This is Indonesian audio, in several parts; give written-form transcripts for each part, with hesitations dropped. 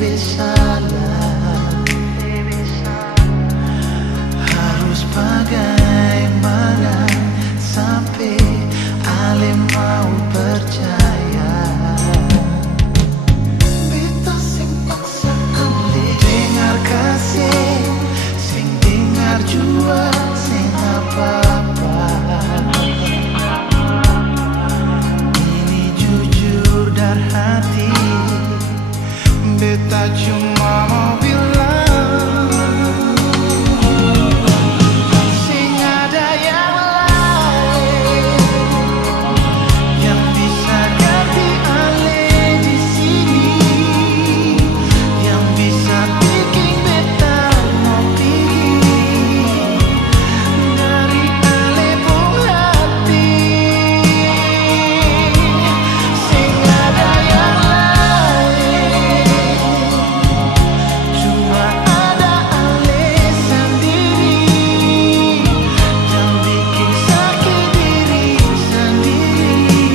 Bebe salah, harus bagaimana sampai Ale mau percaya. Beta sing paksa Ale dengar kasih, sing dengar jua sing apa-apa. Ini jujur dari hati, beta cuma mau bilang, sing ada yang lain yang bisa ganti Ale di sini, yang bisa bikin beta mau pergi dari Ale pun hati. Sing ada yang lain, cuma ada Ale sendiri yang bikin sakit diri sendiri.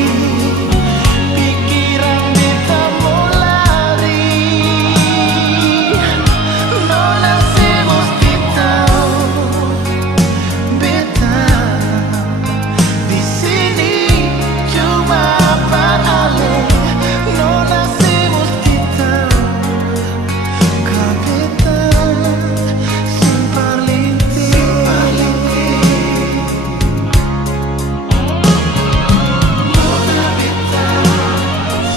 Pikiran beta mau lari, nona se mesti tahu beta di sini cuma par Ale. Nona se mesti tahu ka beta sing paling Nona beta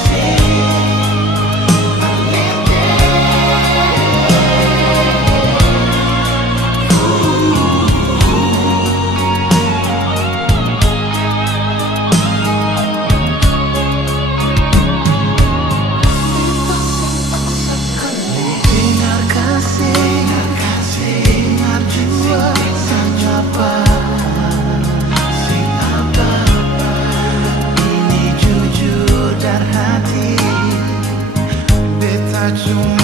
sing dengar kasih, dengar jua sing apa, sing apa. Ini jujur dari hati, beta cuma